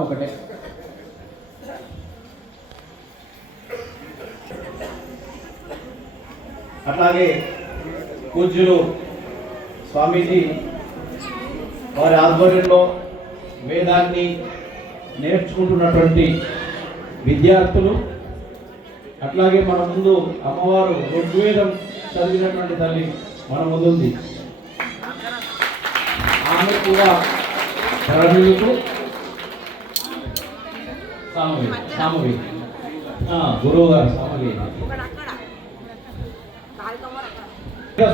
ఒకటే. అట్లాగే పూజ్యులు స్వామీజీ వారి ఆధ్వర్యంలో వేదాన్ని నేర్చుకుంటున్నటువంటి విద్యార్థులు అట్లాగే మన ముందు అమ్మవారు ఋగ్వేదం చదివినటువంటి తల్లి మన ముందు ఉంది ఆమె కూడా ప్రణయులకు సామవి సామవి గురువు గారు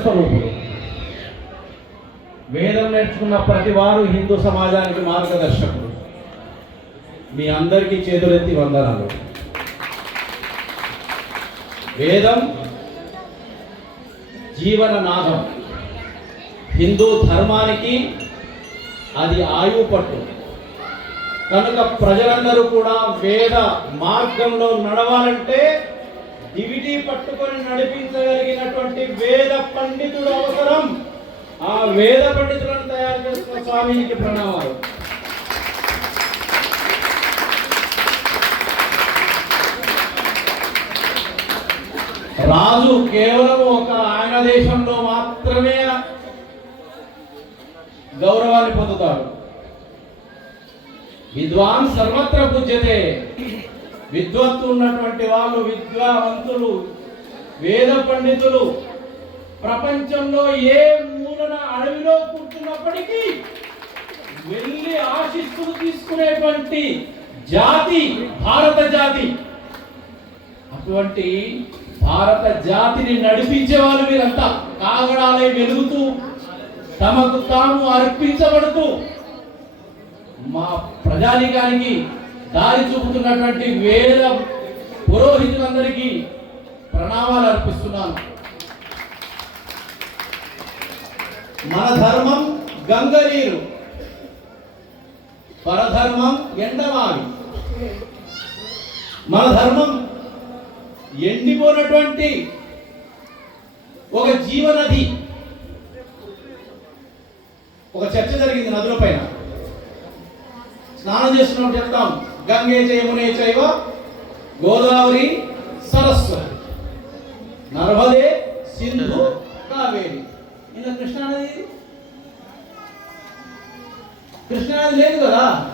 స్వరూపుడు వేదం నేర్చుకున్న ప్రతి వారు హిందూ సమాజానికి మార్గదర్శకుడు. మీ అందరికీ చేతులెత్తి వందనాలు. వేదం జీవన నాదం. హిందూ ధర్మానికి అది ఆయువు పట్టు. కనుక ప్రజలందరూ కూడా వేద మార్గంలో నడవాలంటే దివిటి పట్టుకొని నడిపించగలిగినటువంటి వేద పండితుడు అవసరం. ఆ వేద పండితులను తయారు చేస్తున్న స్వామికి ప్రణామాలు. రాజు కేవలం ఒక ఆయన దేశంలో మాత్రమే గౌరవాన్ని పొందుతాడు విద్వాన్ సర్వత్ర పూజ్యతే. విద్వత్తు ఉన్నటువంటి వాళ్ళు విద్యావంతులు వేద పండితులు. ప్రపంచంలో ఏ మూలన అడవిలో కూర్చున్నప్పటికీ వెళ్ళి ఆశిస్తులు తీసుకునేటువంటి జాతి భారత జాతి. అటువంటి భారత జాతిని నడిపించే వాళ్ళు మీరంతా. కాగడాలై వెలుగుతూ తమకు తాము అర్పించబడుతూ మా ప్రజానీకానికి దారి చూపుతున్నటువంటి వేద పురోహితులందరికీ ప్రణామాలు అర్పిస్తున్నాను. మన ధర్మం గంగనీరు పరధర్మం ఎండమావి. మన ధర్మం ఎండిపోయినటువంటి ఒక జీవనది. ఒక చర్చ జరిగింది నదుల పైన. స్నానం చేస్తున్నప్పుడు చెప్తాం. గంగే జయమునే చైవ గోదావరి సరస్వతి. నర్మదే సింధు కావేరి. ఇంకా కృష్ణానది కృష్ణానది లేదు కదా?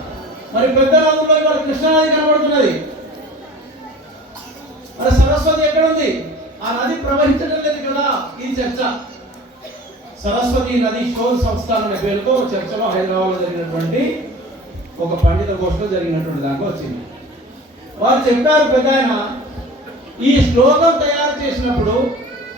మరి పెద్ద నదుల్లో ఇవాళ కృష్ణానది కనబడుతున్నది. మరి సరస్వతి ఎక్కడ ఉంది ఆ నది ప్రవహించడం లేదు కదా ఈ చర్చ. సరస్వతి నది శోధ సంస్థానం అనే పేరుతో చర్చలో హైదరాబాద్లో జరిగినటువంటి ఒక పండిత గోష్ఠిలో జరిగినటువంటి దాకా వచ్చింది. వారు చెప్పారు పెద్ద ఈ శ్లోకం తయారు చేసినప్పుడు